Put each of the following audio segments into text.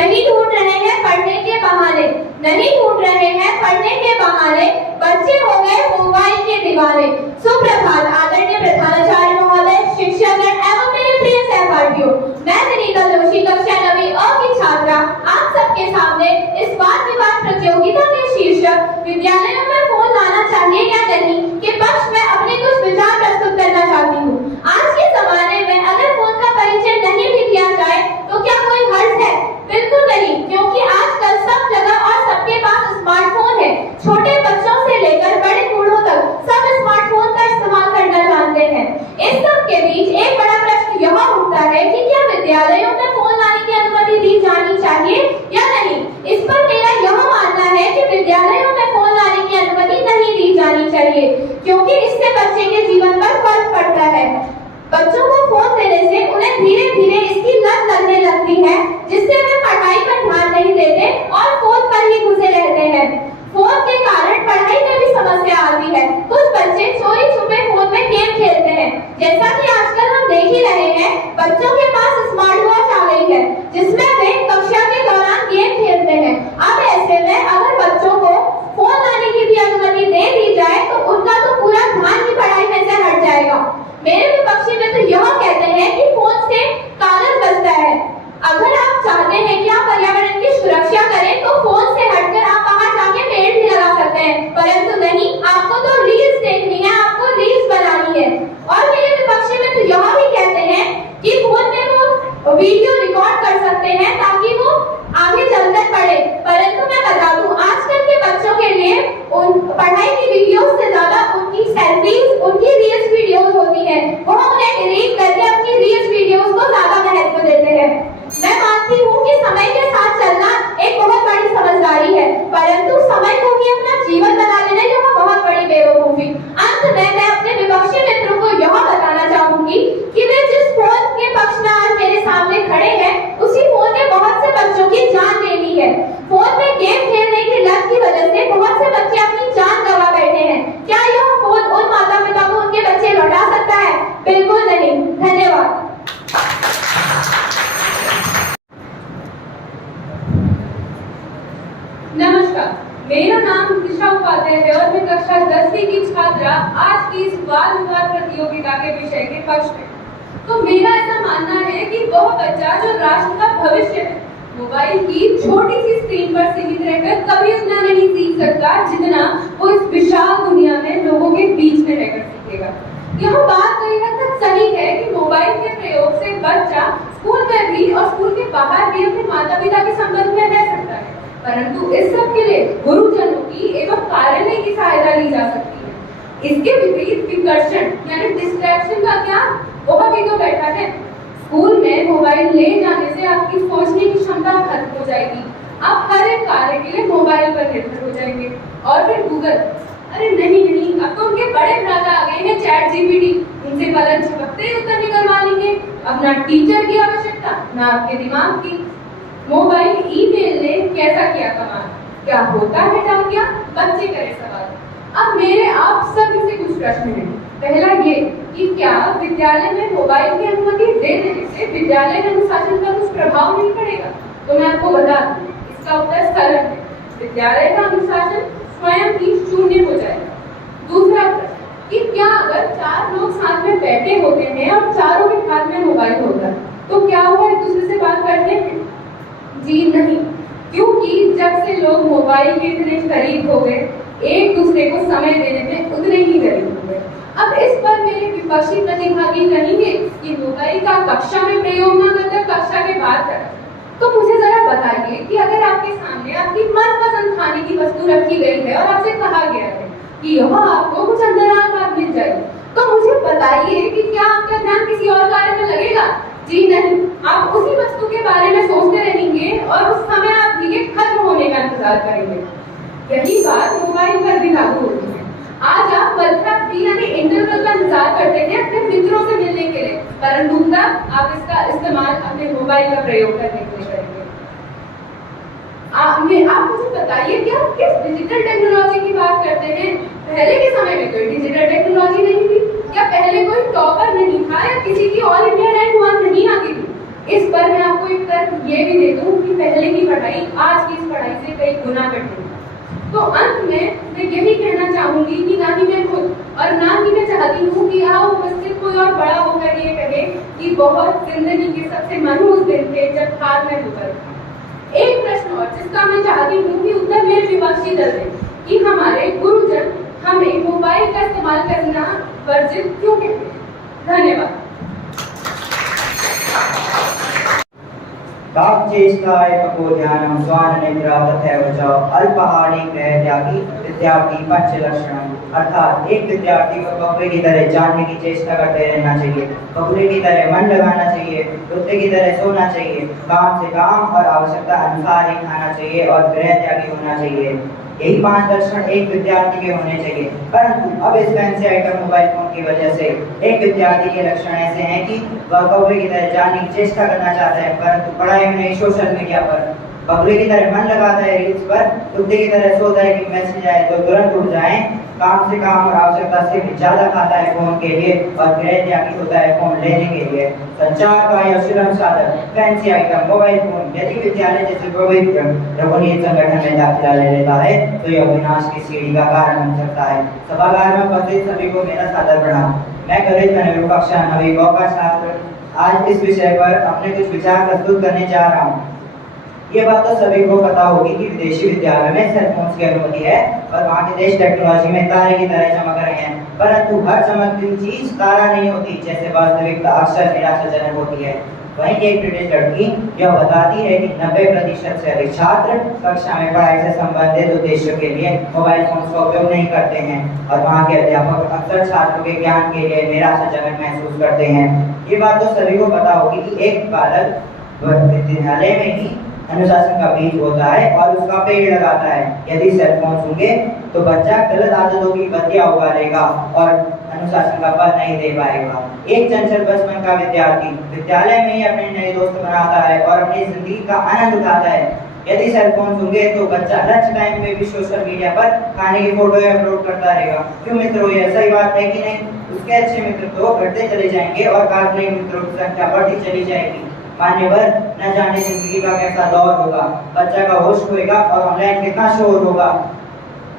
नहीं ढूंढ रहे हैं पढ़ने के बहाने, नहीं ढूंढ रहे हैं पढ़ने के बहाने, बच्चे हो गए मोबाइल के दीवाने। सुप्रभात आदरणीय प्रधानाचार्य महोदय, शिक्षकगण एवं मेरे प्रिय सहपाठियों। मैं विनीता जोशी कक्षा 9वीं अ की छात्रा आप सबके सामने इस वाद विवाद प्रतियोगिता के शीर्षक विद्यालयों में फोन लाना चाहिए या नहीं के पक्ष में अपने कुछ विचार प्रस्तुत करना चाहती हूँ। आज के जमाने में अगर फोन का परिचय नहीं भी किया जाए तो क्या कोई हर्ज है? बिल्कुल नहीं, क्योंकि आजकल सब जगह और सबके पास स्मार्टफोन है। छोटे बच्चों से लेकर बड़े बूढ़ों तक सब स्मार्टफोन का इस्तेमाल करना जानते हैं। इस सब के बीच एक बड़ा प्रश्न यह उठता है कि क्या विद्यालयों में फोन लाने की अनुमति दी जानी चाहिए या नहीं। इस पर मेरा यह मानना है कि विद्यालयों में फोन लाने की अनुमति नहीं दी जानी चाहिए, क्योंकि इससे बच्चे के जीवन पर फर्क पड़ता है। बच्चों को फोन देने से उन्हें धीरे धीरे इसकी लत लगने लगती है, जिससे वे पढ़ाई पर ध्यान नहीं देते और फोन पर ही घुसे रहते हैं। फोन के कारण पढ़ाई में भी समस्या आती है। कुछ बच्चे चोरी छुपे फोन में गेम खेलते हैं। जैसा कि आजकल हम देख ही रहे हैं, बच्चों के पास स्मार्ट वॉच आ गई है, जिसमें वे कक्षा के दौरान गेम खेलते हैं। अब ऐसे में अगर बच्चों को फोन लाने की भी अनुमति दे दी जाए तो उनका तो पूरा ध्यान ही पढ़ाई में से हट जाएगा। मेरे विपक्षी मित्र यह कहते हैं कि फोन से कागज बचता है। अगर आप चाहते हैं कि आप पर्यावरण की सुरक्षा करें तो फोन से हटकर आप बाहर जाके पेड़ भी लगा सकते हैं, परंतु नहीं, आपको तो रील्स देखनी है, आपको रील्स बनानी है। और मेरे विपक्षी मित्र यह भी कहते हैं कि फोन में वो वीडियो रिकॉर्ड कर सकते हैं ताकि वो आगे चलकर पढ़े, परंतु मैं बता दूं आजकल के बच्चों के लिए उन पढ़ाई की वीडियोस से ज्यादा उनकी सेल्फीज, उनकी रील्स वीडियोस होती है। वो उन्हें डिलीट करके अपनी रील्स वीडियोस को ज्यादा महत्व देते हैं। मैं मानती हूँ कि समय के साथ चलना एक बहुत बड़ी समझदारी है, परंतु समय को ही अपना जीवन बना लेना यह बहुत बड़ी बेवकूफी। अंत में मैं अपने विपक्षी मित्रों को यह बताना चाहूंगी कि वे जिस फोन के पक्ष में आज मेरे सामने खड़े हैं, उसी फोन ने बहुत से बच्चों की जान ले ली है। फोन में गेम खेलने की लत की वजह से बहुत से बच्चे अपनी जान गंवा बैठे हैं। क्या यह फोन उन माता पिता को उनके बच्चे लौटा सकता है? बिल्कुल नहीं। धन्यवाद। नमस्कार, मेरा नाम दिशा उपाध्याय है और मैं कक्षा 10वीं की छात्रा आज की इस वाद विवाद प्रतियोगिता के विषय के पक्ष में। तो मेरा ऐसा मानना है कि वह बच्चा जो राष्ट्र का भविष्य है, मोबाइल की छोटी सी स्क्रीन पर सीमित रहकर कभी उतना नहीं सीख सकता जितना वो इस विशाल दुनिया में लोगों के बीच में रहकर सीखेगा। यह बात कई हद तक सही है कि मोबाइल के प्रयोग से बच्चा स्कूल में भी और स्कूल के बाहर भी अपने माता पिता के संबंध में रह सकता है, परंतु इस सब के लिए गुरुजनों की एवं कार्यालय की सहायता ली जा सकती है। इसके विपरीत विकर्षण यानी डिस्ट्रैक्शन का क्या, वह भी तो बैठा है। स्कूल में मोबाइल ले जाने से आपकी सोचने की क्षमता खत्म हो जाएगी। आप हर एक कार्य के लिए मोबाइल पर निर्भर हो जाएंगे। और फिर गूगल, अरे नहीं, अब तो उनके बड़े भ्राता आ गए हैं चैट जीपीटी, उनसे पलक झपकते ही उत्तर निकलवा लेंगे। अब ना टीचर की आवश्यकता, ना आपके दिमाग की। मोबाइल ईमेल ने कैसा किया कमाल, क्या होता है डाकिया, बच्चे करे सवाल। अब मेरे आप सभी से कुछ प्रश्न हैं। पहला ये कि क्या विद्यालय में मोबाइल की अनुमति दे देने से विद्यालय अनुशासन पर कुछ प्रभाव नहीं पड़ेगा? तो मैं आपको बता दूं, इसका उत्तर सरल है, विद्यालय का अनुशासन स्वयं ही शून्य हो जाएगा। दूसरा प्रश्न कि क्या अगर 4 लोग साथ में बैठे होते हैं और चारों के हाथ में मोबाइल होता है तो क्या वो एक दूसरे से बात करते हैं? जी नहीं, क्योंकि जब से लोग मोबाइल के इतने करीब हो गए, एक दूसरे को समय देने में उतने ही करीब हो गए। अब इस पर मेरे विपक्षी प्रतिभागी कहेंगे कि मोबाइल का कक्षा में प्रयोग न करके कक्षा के बाद करें। तो मुझे जरा बताइए कि अगर आपके सामने आपकी मनपसंद खाने की वस्तु रखी गई है और आपसे कहा गया है कि यह आपको कुछ अंतराल बाद मिल जाएगी, तो मुझे बताइए कि क्या आपका ध्यान किसी और कार्य में लगेगा? जी नहीं, आप उसी वस्तु के बारे में सोचते रहेंगे और उस समय आप के खत्म होने का इंतजार करेंगे। यही बात मोबाइल पर भी लागू होती है। आज आप वर्षा फ्री यानी इंटरवल का इंतजार करते हैं अपने मित्रों से मिलने के लिए, परंतु तब आप इसका इस्तेमाल अपने मोबाइल का प्रयोग करने के लिए करेंगे। आप मुझे बताइए कि आप किस डिजिटल टेक्नोलॉजी की बात करते हैं? पहले के समय में कोई डिजिटल टेक्नोलॉजी नहीं थी, या पहले कोई टॉपर नहीं था, या किसी की ऑल इंडिया रैंक 1 नहीं आती थी। इस पर मैं आपको एक तर्क ये भी दे दूं कि पहले की पढ़ाई आज की इस पढ़ाई से कई गुना कठिन है। तो अंत में मैं यही कहना चाहूंगी कि ना ही मैं खुद और ना ही मैं चाहती हूँ कि यहाँ उपस्थित कोई और बड़ा होकर ये कहे कि बहुत जिंदगी के सबसे मनहूस दिन थे जब हाथ में होकर था। एक प्रश्न और जिसका मैं चाहती हूँ कि उत्तर मेरे विपक्षी दल दें कि हमारे गुरुजन हमें मोबाइल का इस्तेमाल करना वर्जित क्यों कहते हैं। धन्यवाद। काव्यचेष्टाय तपोध्यानं स्वाननेत्रा तथैव च अल्पाहारी त्यागी विद्यार्थी पंचलक्षणम। अर्थात एक विद्यार्थी को कौवे की तरह जानने की चेष्टा करते रहना चाहिए, कौवे की तरह मन लगाना चाहिए, कुत्ते की तरह सोना चाहिए, काम से काम और आवश्यकता अनुसार ही खाना चाहिए और गृह त्यागी होना चाहिए। यही 5 लक्षण एक विद्यार्थी के होने चाहिए। परंतु अब इस फैंसी आइटम मोबाइल फोन की वजह से एक विद्यार्थी के लक्षण ऐसे हैं कि वह कौवे की तरह जानने की चेष्टा करना चाहता है, परंतु पढ़ाई में नहीं, सोशल मीडिया पर कौवे की तरह मन लगाता है रील्स पर, कुत्ते की तरह सोता है कि मैसेज आए तो तुरंत उठ जाए, काम से काम और आवश्यकता से भी ज्यादा खाता है फोन के लिए और गैर त्यागी होता है फोन लेने के लिए। संचार का यह सुलभ साधन फैंसी आइटम मोबाइल फोन यदि विद्यालय जैसे पवित्र रघुनीत संगठन में दाखिला ले लेता है तो यह विनाश की सीढ़ी का कारण बन सकता है। सभागार में उपस्थित सभी को मेरा सादर प्रणाम। मैं कॉलेज में कक्षा 9वीं का छात्र आज इस विषय पर अपने कुछ विचार प्रस्तुत करने जा रहा हूँ। ये बात तो सभी को पता होगी कि विदेशी विद्यालयों में सेल फोन्स की अनुमति है और वहाँ के देश टेक्नोलॉजी में तारे की तरह चमक रहे हैं, परंतु हर चमकती चीज तारा नहीं होती, जैसे वास्तविकता अक्सर निराशाजनक होती है। वहीं एक ब्रिटिश लड़की यह बताती है कि 90% से अधिक छात्र कक्षा में पढ़ाई से संबंधित उद्देश्यों के लिए मोबाइल फोन का उपयोग नहीं करते हैं और वहाँ के अध्यापक अक्सर छात्रों के ज्ञान के लिए निराशाजनक महसूस करते हैं। ये बात तो सभी को पता होगी कि एक बालक विद्यालय में ही अनुशासन का बीज होता है और उसका पेड़ लगाता है। यदि सेल फोन होंगे तो बच्चा गलत आदतों की बत्तियां उगालेगा और अनुशासन का फल नहीं दे पाएगा। एक चंचल बचपन का विद्यार्थी विद्यालय में ही अपने नए दोस्त बनाता है और अपनी जिंदगी का आनंद उठाता है। यदि सेल फोन होंगे तो बच्चा लंच टाइम में भी सोशल मीडिया पर खाने की फोटो अपलोड करता रहेगा। क्यों मित्रों, ये सही बात है कि नहीं? उसके अच्छे मित्र तो घटते चले जाएंगे और काल्पनिक मित्रों की संख्या बढ़ती चली जाएगी। मान्यवर, न जाने जिंदगी का कैसा दौर होगा, बच्चा का होश खोएगा और ऑनलाइन कितना शोर होगा।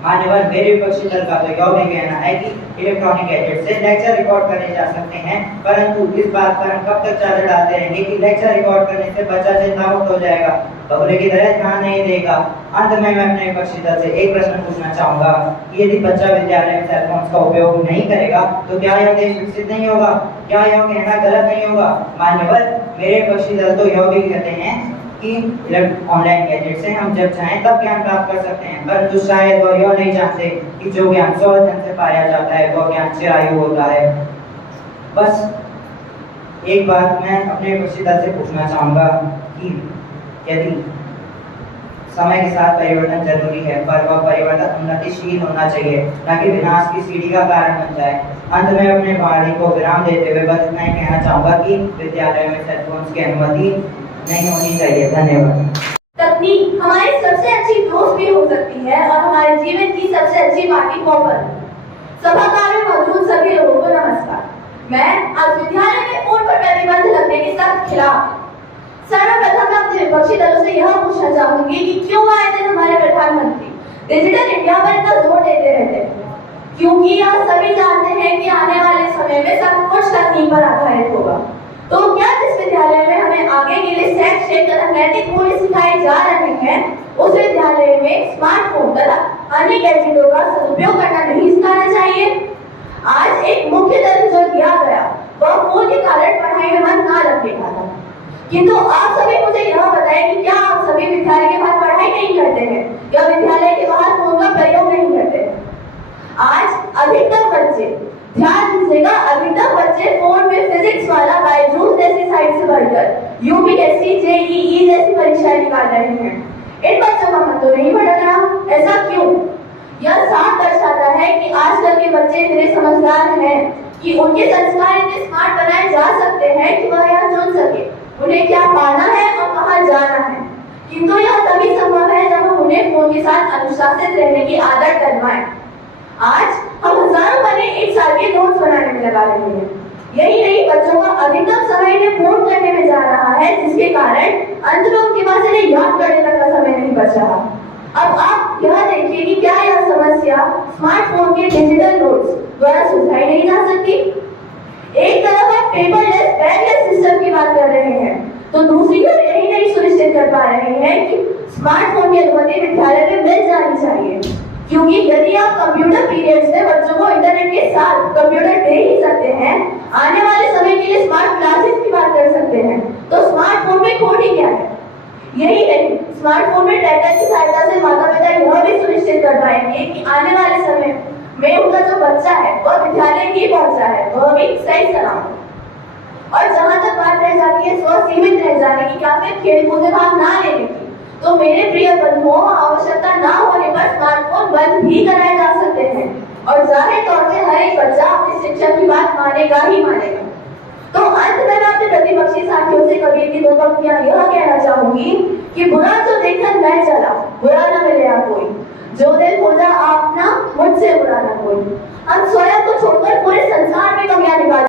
मान्यवर, मेरे विपक्षी दल का तो यह भी कहना है कि इलेक्ट्रॉनिक गैजेट से लेक्चर रिकॉर्ड करे जा सकते हैं, परंतु इस बात पर हम कब तक चादर डालते रहेंगे कि लेक्चर रिकॉर्ड करने से बच्चा चिंतामुक्त हो जाएगा, बगुले की तरह ध्यान नहीं देगा। अंत में मैं अपने विपक्षी दल से एक प्रश्न पूछना चाहूंगा कि यदि बच्चा विद्यालय में सेल फोन का उपयोग नहीं करेगा तो क्या यह देश विकसित नहीं होगा? क्या यह कहना गलत नहीं होगा? मान्यवर, मेरे विपक्षी दल तो यह भी कहते हैं कि ऑनलाइन गैजेट से हम जब चाहें तब ज्ञान प्राप्त कर सकते हैं, परंतु शायद वह यह नहीं जानते कि जो ज्ञान स्वतंत्र से पाया जाता है वह ज्ञान चिरायु होता है। बस एक बात मैं अपने विपक्षी दल से पूछना चाहूंगा कि यदि समय के साथ परिवर्तन जरूरी है, पर वह परिवर्तन उन्नतिशील होना चाहिए, ताकि विनाश की सीढ़ी का कारण बन जाए। अंत में अपने वाणी को विराम देते हुए बस मैं कहना चाहूंगा कि विद्यालय में सेल फोन की अनुमति नहीं होनी चाहिए। धन्यवाद। तकनीक हमारी सबसे अच्छी दोस्त भी हो सकती है और हमारे जीवन की सबसे अच्छी पार्टी पॉपर। सभागार में मौजूद सभी लोगों को नमस्कार। मैं आज विद्यालय में फोन पर प्रतिबंध लगने के सख्त खिलाफ। सर्वप्रथम मैं अपने विपक्षी दलों से यह पूछना चाहूंगी कि क्यों आए दिन हमारे प्रधानमंत्री डिजिटल इंडिया पर इतना जोर देते रहते हैं, क्योंकि यह सभी जानते हैं कि आने वाले समय में सब कुछ तकनीक पर आधारित होगा। तो क्या जिस विद्यालय में हमें आगे के लिए शैक्षिक तथा नैतिक मूल्य सिखाए जा रहे हैं, उस विद्यालय में स्मार्टफोन तथा अन्य गैजेटों का सदुपयोग करना नहीं सिखाना चाहिए? आज एक मुख्य तर्क जो दिया गया वह फोन के कारण पढ़ाई में मन न लगने का था, किंतु आप सभी मुझे यह बताएं कि क्या आप सभी विद्यालय के बाहर पढ़ाई नहीं करते हैं या विद्यालय के बाहर फोन का प्रयोग नहीं करते हैं? आज अधिकतर बच्चे, ध्यान दीजिएगा, अधिकतर बच्चे फोन में फिजिक्स वाला बायजूस जैसी साइट से भरकर यूपीएससी, जेईई जैसी परीक्षाएं निकाल रहे हैं। इन बच्चों का मन तो नहीं भटक रहा, ऐसा क्यों? यह साफ दर्शाता है कि आजकल के बच्चे इतने समझदार हैं कि उनके संस्कार इतने स्मार्ट बनाए जा सकते हैं कि वह यह चुन सके उन्हें क्या पाना है और कहाँ जाना है। किंतु यह तभी संभव है जब हम उन्हें फोन के साथ अनुशासित रहने की आदत डलवाएं। आज हम हजारों बने एक साल के नोट्स बनाने में लगा रहे हैं, यही नहीं, बच्चों का अधिकतम समय इन्हें फोन करने में जा रहा है, जिसके कारण अंत में उनके पास इन्हें याद करने तक का समय नहीं बच रहा। अब आप यह देखिए कि क्या यह समस्या स्मार्टफोन के डिजिटल नोट्स द्वारा सुलझाई नहीं जा सकती। एक तरफ आप पेपरलेस बैगलेस सिस्टम की बात कर रहे हैं, तो दूसरी ओर यही नहीं सुनिश्चित कर पा रहे हैं कि स्मार्टफोन की अनुमति विद्यालय में मिल जानी चाहिए, क्योंकि यदि आप कंप्यूटर पीरियड्स में बच्चों को इंटरनेट के साथ कंप्यूटर दे ही सकते हैं, आने वाले समय के लिए स्मार्ट क्लासेस की बात कर सकते हैं, तो स्मार्टफोन में खोट ही क्या है। यही नहीं, स्मार्टफोन में टैबलेट की सहायता से माता पिता यह भी सुनिश्चित कर पाएंगे कि आने वाले समय में उनका जो बच्चा है वह विद्यालय ही पहुंचा है, वह भी सही सलामत। और जहां तक बात रह जाती है स्व सीमित रह जाने की या फिर खेल कूद में भाग ना लेने की, तो मेरे प्रिय बंधुओं, आवश्यकता ना होने पर स्मार्टफोन बंद भी कराए जा सकते हैं और जाहिर तौर से हर एक बच्चा अपने शिक्षक की बात मानेगा ही मानेगा। तो अंत में मैं अपने प्रतिपक्षी साथियों से कबीर की दो पंक्तियां यह कहना चाहूंगी कि बुरा जो देखकर मैं चला, बुरा न मिले कोई, जो दिल खोजा आपना, मुझसे बुरा न कोई। हम स्वयं को छोड़कर पूरे संसार में कमियां निकाल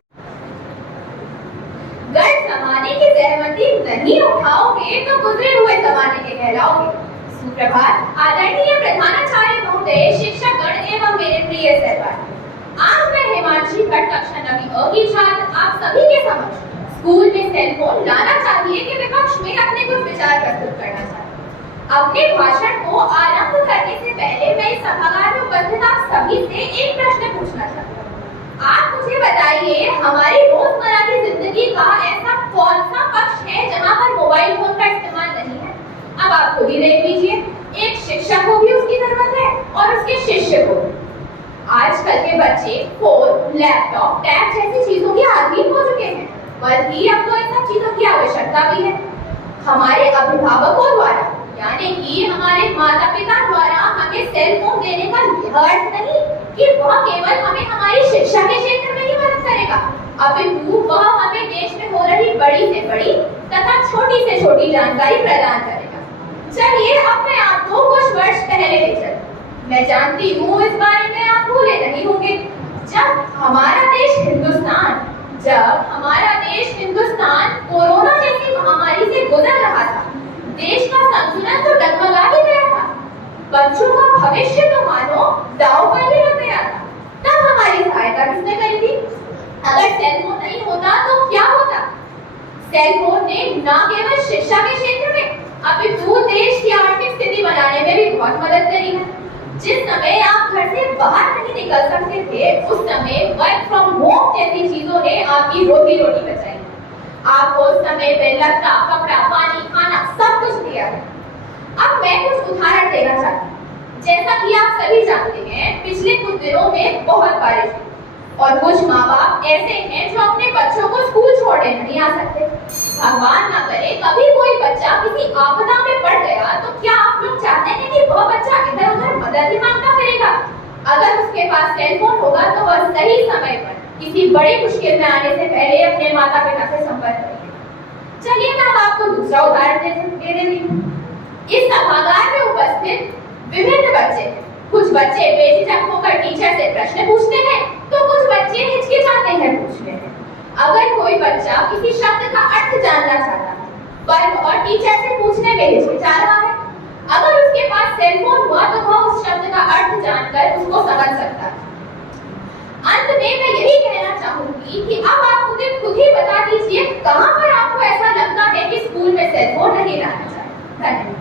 जमाने की सहमति नहीं उठाओगे तो गुजरे हुए जमाने के कहलाओगे। सुप्रभात आदरणीय प्रधानाचार्य महोदय, शिक्षकगण एवं मेरे प्रिय सहपाठी। आज मैं हिमांशी भट्ट कक्षा 9वीं अ की छात्र आप सभी के समक्ष स्कूल में सेल फोन लाना चाहिए के विपक्ष में अपने कुछ विचार प्रस्तुत करना चाहती हूँ। अपने भाषण को आरंभ करने से पहले मैं इस सभागार में उपस्थित आप सभी से एक प्रश्न पूछना चाहती हूँ। आप मुझे बताइए, हमारी रोजमर्रा की जिंदगी का ऐसा कौन सा पक्ष है जहाँ पर मोबाइल फोन का इस्तेमाल नहीं है? अब आप खुद ही देख लीजिए, एक शिक्षक को भी उसकी जरूरत है और उसके शिष्य को। आजकल के बच्चे फोन, लैपटॉप, टैब जैसी चीजों के आदी हो चुके हैं, बल्कि अब तो इन सब चीजों की आवश्यकता भी है। हमारे अभिभावकों द्वारा यानी कि हमारे माता पिता द्वारा हमें सेल फोन देने का यह अर्थ नहीं कि वह केवल हमें हमारी शिक्षा के क्षेत्र में ही मदद करेगा, अपितु वह हमें देश में हो रही बड़ी से बड़ी तथा छोटी से छोटी जानकारी प्रदान करेगा। चलिए अब मैं आपको कुछ वर्ष पहले ले चलूं। मैं जानती हूँ इस बारे में आप भूले नहीं होंगे। जब हमारा देश हिंदुस्तान कोरोना जैसी महामारी से गुजर रहा था, देश का संतुलन तो डगमगा ही गया था, बच्चों का भविष्य तो मानो दांव पर ही लग गया था। तब हमारी सहायता किसने करी थी? अगर सेल फोन नहीं होता तो क्या होता? सेल फोन ने न केवल शिक्षा के क्षेत्र में अपितु देश की आर्थिक स्थिति बनाने में भी बहुत मदद करी है। जिस समय आप घर से बाहर नहीं निकल सकते थे, उस समय वर्क फ्रॉम होम जैसी चीजों ने आपकी रोटी बचाई। आपको उस समय पे लत्ता, कपड़ा, पानी, खाना सब कुछ दिया है। अब मैं कुछ उदाहरण देना चाहती हूँ। जैसा कि आप सभी जानते हैं, पिछले कुछ दिनों में बहुत बारिश हुई और कुछ माँ बाप ऐसे हैं जो अपने बच्चों को स्कूल छोड़ने नहीं आ सकते। भगवान ना करे कभी कोई बच्चा किसी आपदा में पड़ गया तो क्या आप लोग चाहते हैं कि वह बच्चा इधर उधर मदद ही मांगता फिरेगा? अगर उसके पास सेल फोन होगा तो वह सही समय पर किसी बड़ी मुश्किल में आने से पहले अपने माता पिता से संपर्क करेगा। चलिए मैं अब आपको दूसरा उदाहरण दे देती हूँ। इस सभागार में उपस्थित विभिन्न बच्चे, कुछ बच्चे बेझिझक होकर टीचर से प्रश्न पूछते हैं तो कुछ बच्चे हिचकिचाते हैं पूछने में। अगर कोई बच्चा किसी शब्द का अर्थ जानना चाहता है पर और टीचर से पूछने में हिचकिचा रहा है, अगर उसके पास सेल फोन हुआ तो वह उस शब्द का अर्थ जानकर उसको समझ सकता है। अंत में मैं यही कहना चाहूंगी कि अब आप मुझे खुद ही बता दीजिए कहां पर आपको ऐसा लगता है कि स्कूल में सेल फोन नहीं लाना चाहिए। धन्यवाद।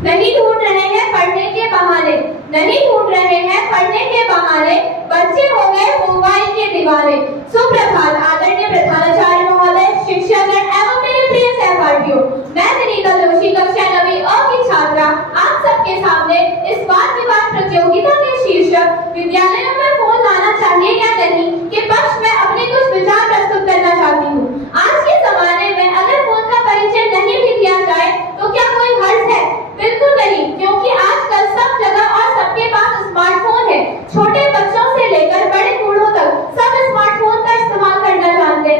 नहीं ढूंढ रहे हैं पढ़ने के बहाने, नहीं ढूंढ रहे हैं पढ़ने के बहाने, बच्चे हो गए मोबाइल के दीवाने। सुप्रभात आदरणीय प्रधानाचार्य महोदय, शिक्षकगण एवं मेरे प्रिय सहपाठियों, मैं विनीता जोशी कक्षा 9वीं अ की छात्रा आप सबके सामने इस वाद विवाद प्रतियोगिता के शीर्षक विद्यालयों में फोन लाना चाहिए या नहीं के पक्ष में अपने कुछ विचार प्रस्तुत करना चाहती हूँ। आज के जमाने में अगर फोन का परिचय नहीं भी किया जाए तो क्या कोई हर्ज है? बिल्कुल नहीं, क्योंकि आजकल सब जगह और सबके पास स्मार्टफोन है। छोटे बच्चों से लेकर बड़े बूढ़ों तक सब स्मार्टफोन का इस्तेमाल करना जानते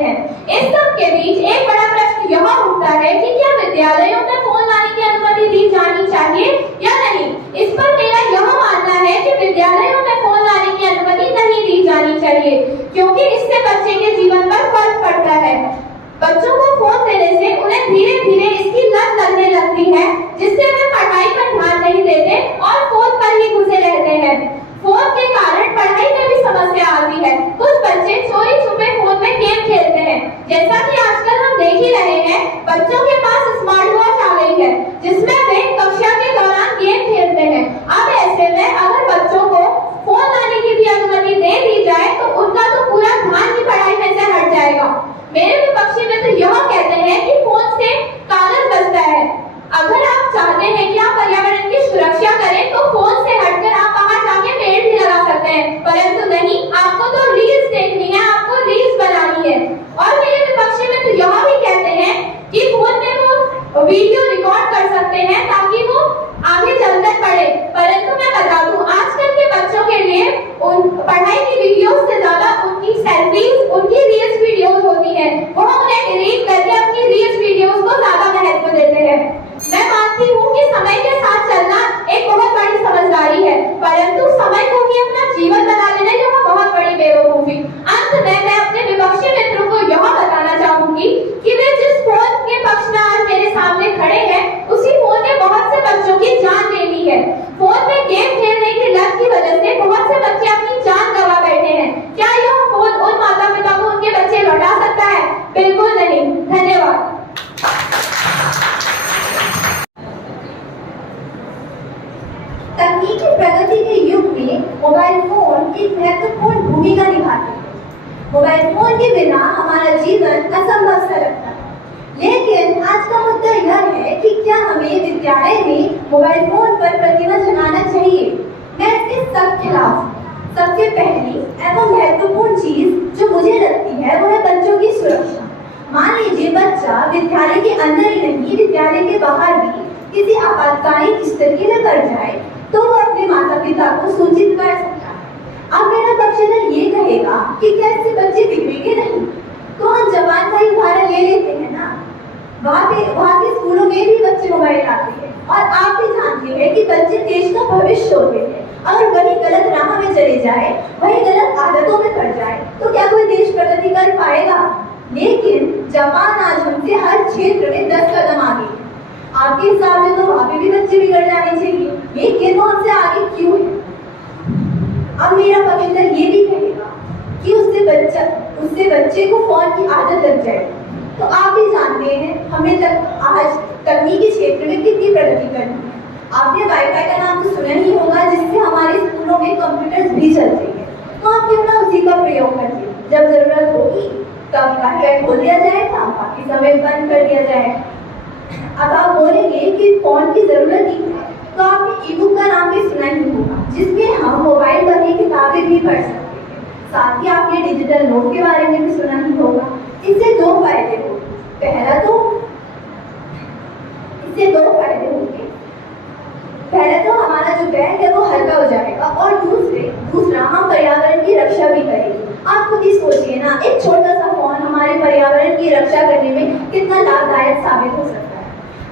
चाहिए, क्योंकि इससे बच्चे के जीवन पर फर्क पड़ता है। बच्चों को फोन देने से उन्हें धीरे धीरे इसकी लत लगने लगती है, जिससे वे पढ़ाई पर ध्यान नहीं देते और फोन पर ही घुसे रहते हैं। फोन के कारण पढ़ाई में भी समस्या आती है। कुछ बच्चे चोरी छुपे फोन में गेम खेलते हैं। जैसा कि आजकल हम देख ही रहे हैं, बच्चों के पास स्मार्ट वॉच आ गई है, जिसमें वे कक्षा के दौरान गेम खेलते हैं। अब ऐसे में अगर बच्चों को फोन लाने की भी अनुमति दे दी जाए तो उनका तो पूरा ध्यान ही पढ़ाई में से हट जाएगा। मेरे विपक्षी मित्र यह कहते हैं कि फोन से कागज बचता है। अगर आप चाहते हैं कि आप पर्यावरण की सुरक्षा करें तो फोन से हटकर आप बाहर जाके पेड़ भी लगा सकते हैं, परंतु नहीं, आपको तो रील्स देखनी है, आपको रील्स बनानी है। और मेरे विपक्षी मित्र यह भी कहते हैं कि फोन में वो वीडियो रिकॉर्ड कर सकते हैं ताकि वो आगे चलकर पढ़े, परंतु मैं बता दूं, आजकल के बच्चों के लिए उन पढ़ाई की वीडियोस से ज्यादा उनकी सेल्फीज, उनकी रील्स वीडियोस होती है। वो उन्हें डिलीट करके अपनी रील्स वीडियोस को ज्यादा महत्व देते हैं। मैं मानती हूँ कि समय के साथ चलना एक बहुत बड़ी समझदारी है, परंतु समय को ही अपना जीवन बना लेना यह बहुत बड़ी बेवकूफी। अंत में मैं अपने विपक्षी मित्रों को यह बताना चाहूंगी कि वे जिस फोन के पक्ष में आज मेरे सामने खड़े हैं, उसी फोन ने बहुत से बच्चों की जान ले ली है। फोन में गेम खेलने की लत की वजह से बहुत से बच्चे अपनी जान गंवा बैठे हैं। क्या यह फोन उन माता पिता को उनके बच्चे लौटा सकता है? बिल्कुल नहीं। धन्यवाद। तकनीकी प्रगति के युग में मोबाइल फोन एक महत्वपूर्ण भूमिका निभाते हैं। मोबाइल फोन के बिना हमारा जीवन असंभव सा लगता है। लेकिन आज का मुद्दा यह है कि क्या हमें विद्यालय में मोबाइल फोन पर प्रतिबंध लगाना चाहिए? मैं इसके सख्त खिलाफ हूँ। सबसे पहली एवं महत्वपूर्ण चीज जो मुझे लगती है वो है बच्चों की सुरक्षा। मान लीजिए बच्चा विद्यालय के अंदर ही नहीं, विद्यालय के बाहर भी किसी आपातकालीन स्थिति में पड़ जाए तो वो अपने माता पिता को सूचित कर सकता है। अब मेरा पक्षधर ये कहेगा कि क्या इससे बच्चे बिगड़ेंगे नहीं, तो हम जापान का ही उदाहरण ले लेते हैं ना। वहाँ के स्कूलों में भी बच्चे मोबाइल आते हैं और आप भी जानते हैं कि बच्चे देश का भविष्य होते हैं। अगर वही गलत राह में चले जाए, वही गलत आदतों में पड़ जाए, तो क्या कोई देश प्रगति कर पाएगा? लेकिन जापान आज हमसे हर क्षेत्र में 10 कदम आगे है। आपके हिसाब से तो वहाँ पे भी बच्चे बिगड़ जाने चाहिए, लेकिन वो हमसे आगे क्यों है? अब मेरा पक्षधर ये भी कहेगा कि उससे बच्चे को फोन की आदत लग जाएगी। तो आप भी जानते हैं हमें आज तकनीकी क्षेत्र में कितनी प्रगति करनी है। आपने वाईफाई का नाम तो सुना ही होगा, जिससे हमारे स्कूलों में कंप्यूटर्स भी चलते हैं। तो आप क्यों ना उसी का प्रयोग करिए। जब जरूरत होगी तब वाईफाई खोल दिया जाएगा, बाकी समय बंद कर दिया जाएगा। अब आप बोलेंगे कि फोन की जरूरत ही है, तो आपने ई बुक का नाम भी सुना ही होगा, जिसमें हम मोबाइल पर ही किताबें भी पढ़ सकते हैं। साथ ही आपने डिजिटल नोट के बारे में भी सुना ही होगा। इससे दो फायदे होंगे। पहला तो हमारा जो बैग है वो हल्का हो जाएगा, और दूसरा हम पर्यावरण की रक्षा भी करेंगे। आप खुद ही सोचिए ना, एक छोटा सा फोन हमारे पर्यावरण की रक्षा करने में कितना लाभदायक साबित हो सकता है।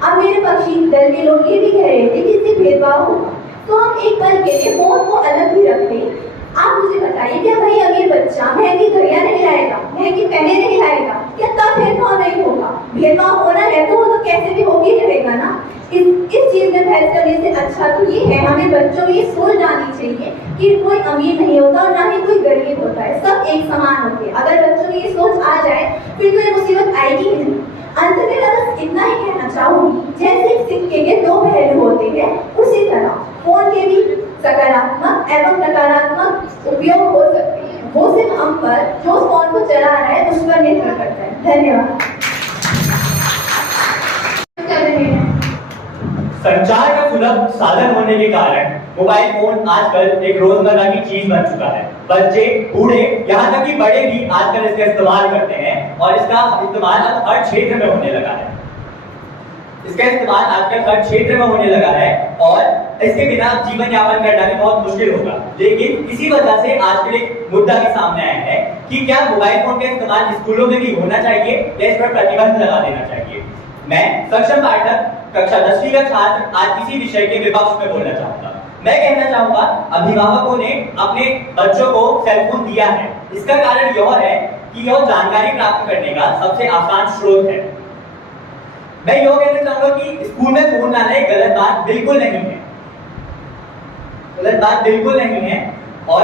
अब मेरे पक्षी दल के लोग ये भी कह रहे थे कि इससे भेदभाव होगा, तो हम एक पल के लिए फोन को अलग भी रख दें। आप मुझे बताइए, क्या भाई अमीर बच्चा महंगी घड़ियां नहीं लाएगा, महंगी पेने नहीं लाएगा, क्या तब भेदभाव नहीं होगा? भेदभाव होना है तो वो तो कैसे भी होगी रहेगा ना। इस चीज में बहस करने से अच्छा तो ये है, हमें बच्चों में ये सोच आनी चाहिए कि कोई अमीर नहीं होता और ना ही कोई गरीब होता है, सब एक समान होते हैं। अगर बच्चों में ये सोच आ जाए फिर तो ये मुसीबत आएगी ही नहीं। अंत में मैं बस इतना ही कहना चाहूंगी, जैसे सिक्के के दो पहलू होते हैं, उसी तरह फोन के भी सकारात्मक एवं नकारात्मक उपयोग हो सकते हैं। वो सिर्फ हम पर, जो फोन को चला रहा है, उस पर निर्भर करता है। धन्यवाद। संचार का सुलभ साधन होने के कारण मोबाइल फोन आजकल एक रोजमर्रा की चीज बन चुका है। बच्चे, बूढ़े, यहाँ तक कि बड़े भी आजकल इसका इस्तेमाल करते हैं और इसका इस्तेमाल अब हर क्षेत्र में होने लगा है। और इसके बिना जीवन यापन करना भी बहुत मुश्किल होगा। लेकिन इसी वजह से आजकल एक मुद्दा के सामने आया है कि क्या मोबाइल फोन का इस्तेमाल स्कूलों में भी होना चाहिए या इस पर प्रतिबंध लगा देना चाहिए। मैं सक्षम पाठक कक्षा 10वीं का छात्र आज इसी विषय के विपक्ष में बोलना चाहूंगा। मैं कहना चाहूंगा, अभिभावकों ने अपने बच्चों को सेलफोन दिया है, इसका कारण यह है कि यह जानकारी प्राप्त करने का सबसे आसान स्रोत है। मैं यह कहना चाहूंगा कि स्कूल में फोन लाना एक गलत बात बिल्कुल नहीं है, गलत बात बिल्कुल नहीं है। और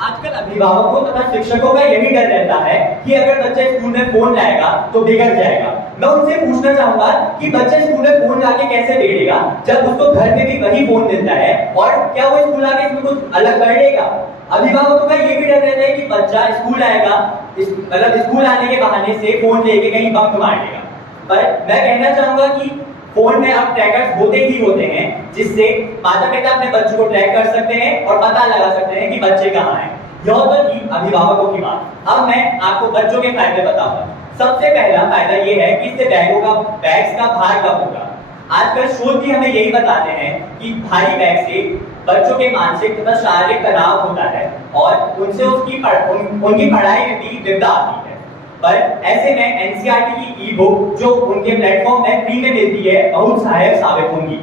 आजकल अभिभावकों तथा शिक्षकों का यही डर रहता है कि अगर बच्चा स्कूल में फोन लाएगा तो बिगड़ जाएगा। मैं उनसे पूछना चाहूंगा कि बच्चा स्कूल में फोन लाके कैसे बिगड़ेगा जब उसको घर में भी वही फोन मिलता है, और क्या वो स्कूल आके इसमें कुछ अलग कर लेगा? अभिभावकों का ये भी डर रहता है कि बच्चा स्कूल आएगा, मतलब स्कूल आने के बहाने से फोन लेके कहीं बंक मार देगा। पर मैं कहना चाहूंगा कि फोन में अब ट्रैकर्स होते ही होते हैं, जिससे माता पिता अपने बच्चों को ट्रैक कर सकते हैं और पता लगा सकते हैं कि बच्चे कहाँ हैं। यह तो थी अभिभावकों की बात। अब मैं आपको बच्चों के फायदे बताऊंगा। सबसे पहला फायदा यह है कि इससे बैग्स का भार कम होगा। आजकल शोध भी हमें यही बताते हैं कि भारी बैग से बच्चों के मानसिक तथा शारीरिक तनाव होता है और उनसे उनकी पढ़ाई में भी विघ्न आती है। पर ऐसे में एनसीईआरटी की ई बुक जो उनके प्लेटफॉर्म में फ्री में मिलती है बहुत सहायक साबित होंगी।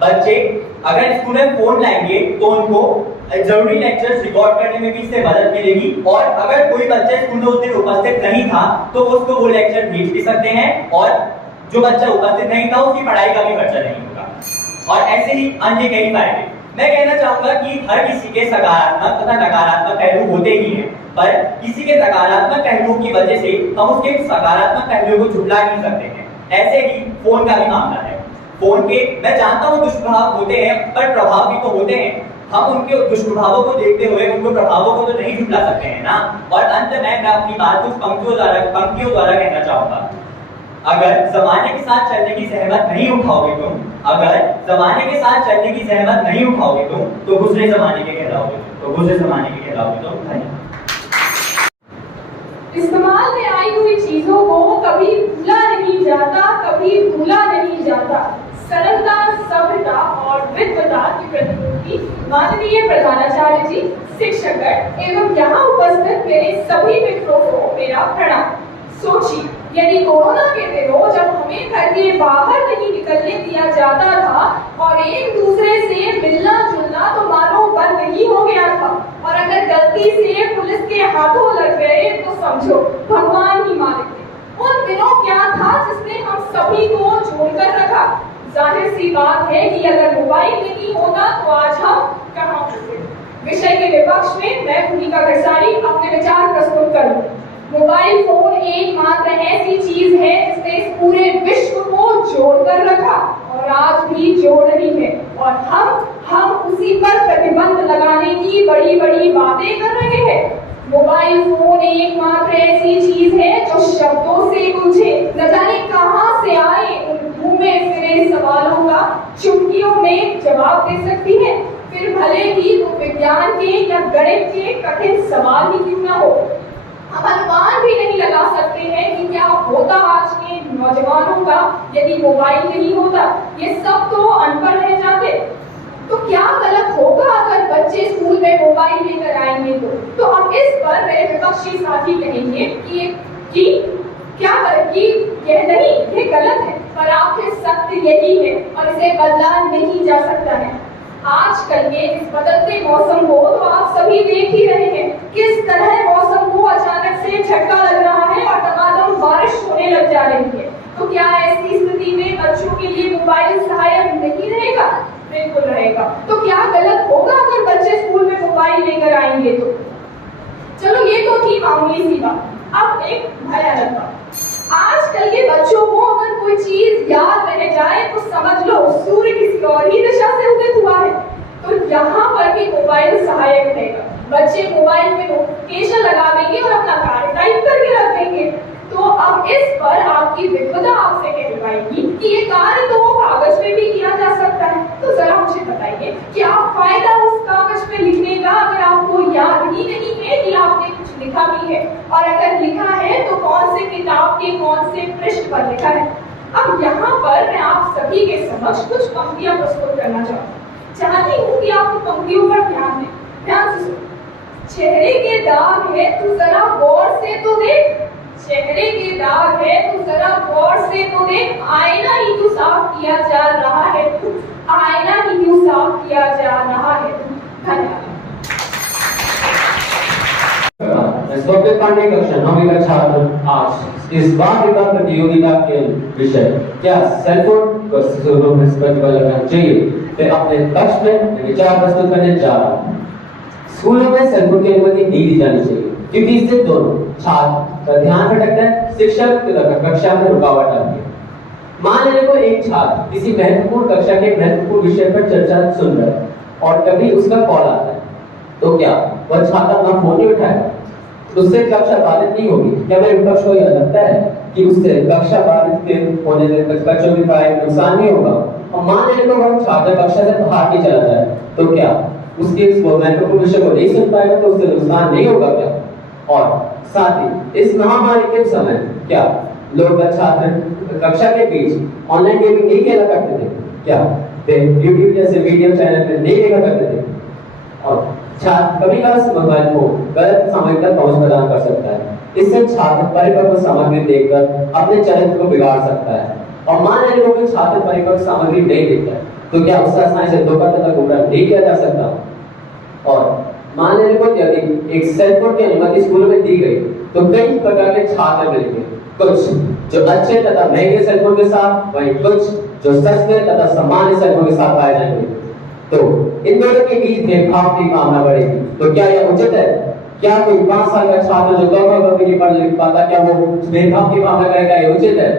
बच्चे अगर स्कूल में फोन लाएंगे तो उनको जरूरी लेक्चर्स रिकॉर्ड करने में भी इससे मदद मिलेगी, और अगर कोई बच्चा स्कूल में उस दिन उपस्थित नहीं था तो उसको वो लेक्चर भेज भी सकते हैं, और जो बच्चा उपस्थित नहीं था उसकी पढ़ाई का भी खर्चा नहीं होगा। और ऐसे ही अन्य कई फायदे। मैं कहना चाहूंगा कि हर किसी के सकारात्मक तथा नकारात्मक पहलू होते ही हैं, पर किसी के सकारात्मक पहलुओं की वजह से हम उसके सकारात्मक पहलुओं को झुठला नहीं सकते हैं। ऐसे ही फोन का भी मामला है। फोन के मैं जानता हूँ दुष्प्रभाव होते हैं, पर प्रभाव भी तो होते हैं। हम उनके दुष्प्रभावों को देखते हुए उनके प्रभावों को तो नहीं झुठला सकते हैं ना। और अंत में मैं अपनी बात कुछ पंक्तियों द्वारा कहना चाहूंगा। अगर जमाने के साथ चलने की सहमत नहीं उठाओगे तुम, अगर जमाने के साथ चलने की सहमत नहीं उठाओगे तुम, तो दूसरे जमाने के कहलाओगे तुम। इस्तेमाल में आई हुई चीजों को कभी भूला नहीं जाता, कभी भूला नहीं जाता। सरलता, सभ्यता और विद्वता की प्रतिनिधि माननीय प्रधानाचार्य जी, शिक्षकगण एवं यहाँ उपस्थित मेरे सभी मित्रों को मेरा प्रणाम। सोचिए, यदि कोरोना के दिनों जब हमें घर के बाहर नहीं निकलने दिया जाता था और एक दूसरे से मिलना जुलना तो मानो बंद नहीं हो गया था, और अगर गलती से पुलिस के हाथों लग गए तो समझो भगवान ही मालिक थे। उन दिनों क्या था जिसने हम सभी को जोड़कर रखा? जाहिर सी बात है कि अगर मोबाइल नहीं होता तो आज हम कहाँ होते। विषय के विपक्ष में मैं भूमिका घरसारी अपने विचार प्रस्तुत करूँ। मोबाइल फोन एकमात्र ऐसी चीज है जिसने इस पूरे विश्व को जोड़कर रखा और आज भी जोड़ रही है, और हम उसी पर प्रतिबंध लगाने की बड़ी बड़ी बातें कर रहे हैं। मोबाइल फोन एकमात्र ऐसी चीज है जो शब्दों से उलझे न जाने कहां से आए उन घूमे फिरे सवालों का चुटकियों में जवाब दे सकती है, फिर भले ही वो विज्ञान के या गणित के कठिन सवाल ही क्यों न हो। हम अनुमान भी नहीं लगा सकते हैं कि क्या होता आज के नौजवानों का यदि मोबाइल नहीं होता। ये सब तो अनपढ़ रह जाते। तो क्या गलत होगा अगर बच्चे स्कूल में मोबाइल लेकर आएंगे तो हम इस पर मेरे विपक्षी साथी कहेंगे कि क्या कि यह नहीं, ये गलत है, पर आखिर सत्य यही है और इसे बदला नहीं जा सकता है। आजकल के इस बदलते मौसम को तो आप सभी देख ही रहे हैं, किस तरह मौसम को अचानक से झटका लग रहा है और टमाटम बारिश होने लग जा रही है। तो क्या ऐसी स्थिति में बच्चों के लिए मोबाइल सहायक नहीं रहेगा? बिल्कुल रहेगा। तो क्या गलत होगा अगर बच्चे स्कूल में मोबाइल लेकर आएंगे तो? चलो ये तो थी मामूली सी बात। अब एक भयानक बात, आजकल के बच्चों को अगर कोई चीज याद रह जाए तो समझ लो सूर्य किसी और ही दिशा से उदित हुआ है। तो यहाँ पर भी मोबाइल सहायक रहेगा। बच्चे मोबाइल में नोटिफिकेशन लगा देंगे और अपना कार्य टाइप करके रख देंगे। तो अब इस पर आपकी विद्वता आपसे कह पाएगी कि ये कार्य तो कागज पे भी किया जा सकता है। तो जरा मुझे बताइए क्या फायदा उस कागज पे लिखने का अगर आपको याद ही नहीं है कि आपने कुछ लिखा भी है, और अगर लिखा है तो कौन से किताब के कौन से पृष्ठ पर लिखा है। अब यहाँ पर मैं आप सभी के समक्ष कुछ पंक्तियां प्रस्तुत करना चाहती हूँ कि आप पंक्तियों पर ध्यान दें। ध्यान से सुनो। चेहरे के दाग है तू जरा गौर से तो देख, चेहरे के दाग है तू जरा गौर से तो देख, आईना ही तू साफ किया जा रहा है तू, आईना ही तू साफ किया जा रहा है तू। धन्यवाद। मैं स्वप्निल पांडे कक्षा 9वीं का छात्र आज इस वाद विवाद प्रतियोगिता के विषय क्या सेलफोन को स्वरूप में प्रतिबल करना चाहिए मैं अपने कक्ष में विचार प्रस्तुत करने जा रहा हूँ। स्कूलों में सेलफोन की अनुमति नहीं दी जानी चाहिए क्योंकि इससे दोनों छात्र का ध्यान भटकता है, शिक्षक कक्षा में रुकावट आती है। मान लीजिए कोई एक छात्र किसी महत्वपूर्ण कक्षा के महत्वपूर्ण विषय पर चर्चा सुन रहा है और कभी उसका कॉल आता है, तो क्या वह छात्र अपना फोन नहीं उठाएगा? उससे कक्षा बाधित नहीं होगी? क्या मेरे विपक्ष को यह लगता है कि उससे कक्षा बाधित के होने से बच्चों की पढ़ाई नुकसान नहीं होगा? और मान लीजिए वह छात्र कक्षा से बाहर ही चला जाए, तो क्या उसके महत्वपूर्ण विषय को नहीं सुन पाएगा तो उससे नुकसान नहीं होगा क्या? और साथ ही इस महामारी के समय क्या लोग छात्र कक्षा के बीच ऑनलाइन गेमिंग नहीं खेला करते थे? क्या वे यूट्यूब जैसे वीडियो चैनल पर नहीं देखा करते थे? और छात्र कभी कभी मोबाइल फोन गलत सामग्री तक पहुंच प्रदान कर सकता है। इससे छात्र परिपक्व सामग्री देखकर अपने चरित्र को बिगाड़ सकता है। और मान लीजिए कोई छात्र परिपक्व सामग्री नहीं देखता है, तो क्या उससे आसानी से धोखा तथा गुमराह नहीं किया जा सकता? और मान लीजिए कोई यदि एक सेलफोन की अनुमति स्कूल में दी गई तो कई प्रकार के छात्र मिलेंगे, कुछ जो अच्छे तथा महंगे सेलफोन के साथ, वहीं कुछ जो सस्ते तथा सामान्य सेलफोन के साथ पाए जाएंगे। तो इन दोनों के बीच भेदभाव की भावना बढ़ेगी। तो क्या यह उचित है? क्या कोई 5 साल का छात्र जो कभी नहीं पढ़ लिख पाता, क्या वो भेदभाव की भावना करेगा? यह उचित है?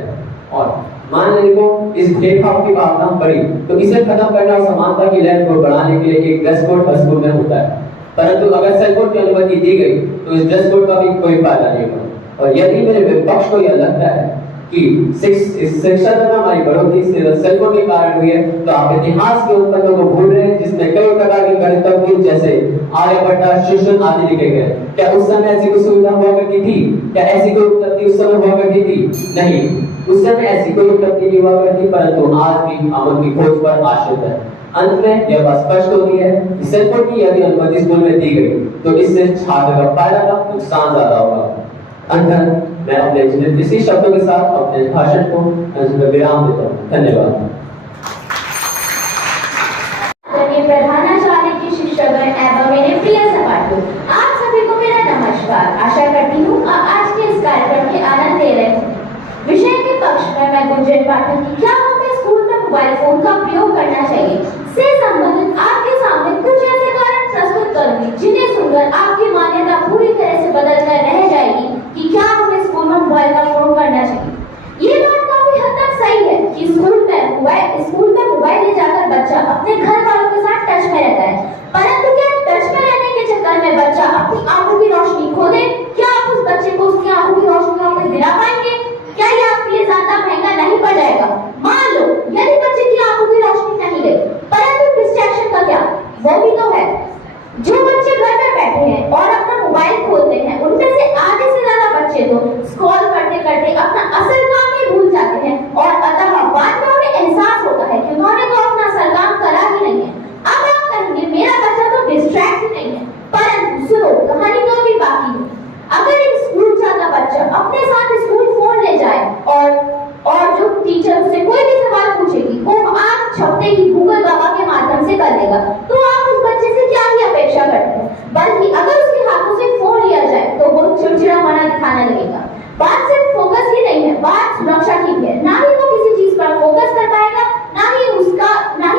और मान लीजिए को इस भेदभाव की भावना बढ़ी तो इसे खत्म करना और समानता की लहर को बढ़ाने के लिए एक ड्रेस कोड हर स्कूल में होता है। परंतु अगर सेलफोन की अनुमति दी गई तो इस ड्रेस कोड का भी कोई फायदा नहीं होगा। और यदि मेरे विपक्ष को यह लगता है कि शिक्षा तथा हमारी बढ़ोतरी सेलफोन के कारण हुई है, तो आप इतिहास के उन पन्नों को भूल रहे हैं जिसमें कई प्रकार के गणितज्ञ जैसे आर्यभट्ट, शुष्ण आदि लिखे गए। क्या उस समय ऐसी कोई सुविधा हुआ करती थी? क्या ऐसी कोई उपलब्धि उस समय हुआ करती थी? नहीं, उस समय ऐसी कोई उपलब्धि नहीं हुआ करती, परंतु आज भी हम उनकी खोज पर आश्रित है। अंत में यह बात स्पष्ट होती है कि सेलफोन की यदि अनुमति स्कूल में दी गई तो इससे छात्र का फायदा कम, नुकसान ज्यादा होगा। अंत मैं अपने इसी शब्दों के साथ अपने भाषण को विराम देता हूँ। धन्यवाद। प्रधानाचार्य की शिक्षकगण एवं मेरे प्रिय सहपाठियों, आप सभी को मेरा नमस्कार। आशा करती हूँ आज के इस कार्यक्रम के आनंद ले रहे हैं। विषय के पक्ष में मैं गुंजन पाठक की क्या हमें स्कूल में मोबाइल फोन का प्रयोग करना चाहिए से संबंधित आपके सामने कुछ ऐसे कारण प्रस्तुत करूंगी जिन्हें सुनकर आपकी मान्यता पूरी तरह से बदल कर रह जाएगी कि क्या हमें स्कूल में मोबाइल का प्रयोग करना चाहिए। ये बात काफी हद तक सही है कि स्कूल में मोबाइल ले जाकर बच्चा अपने घर वालों के साथ टच में रहता है, परंतु क्या टच में रहने के चक्कर में बच्चा अपनी आंखों की रोशनी खो दे? क्या आप उस बच्चे को उसकी आंखों की रोशनी वापस दिला पाएंगे? क्या यह आपके लिए ज्यादा महंगा नहीं पड़ जाएगा? मान लो यदि बच्चे की आंखों की रोशनी नहीं गई, परंतु डिस्ट्रैक्शन का क्या? वो भी तो है। जो बच्चे घर में बैठे हैं और अपना मोबाइल खोलते हैं, उनमें से आधे से ज्यादा बच्चे तो स्क्रॉल करते करते अपना असल काम ही भूल जाते हैं और अतः बाद में उन्हें एहसास होता है कि उन्होंने तो अपना असल काम करा ही नहीं है। अब आप कहेंगे मेरा बच्चा तो डिस्ट्रैक्ट ही नहीं है, परंतु सुनो, कहानी तो अभी बाकी है। अगर एक स्कूल जाता बच्चा अपने साथ स्कूल फोन ले जाए और जो टीचर से कोई भी सवाल पूछेगी वो आप छपते ही गूगल बाबा के माध्यम से कर देगा, तो आप उस बच्चे से क्या ही अपेक्षा करते हैं? बल्कि अगर उसके हाथों से फोन लिया जाए तो वो चिड़चिड़ापना दिखाने लगेगा। बात सिर्फ फोकस ही नहीं है, बात सुरक्षा की है। ना ही वो किसी चीज पर फोकस कर पाएगा, ना ही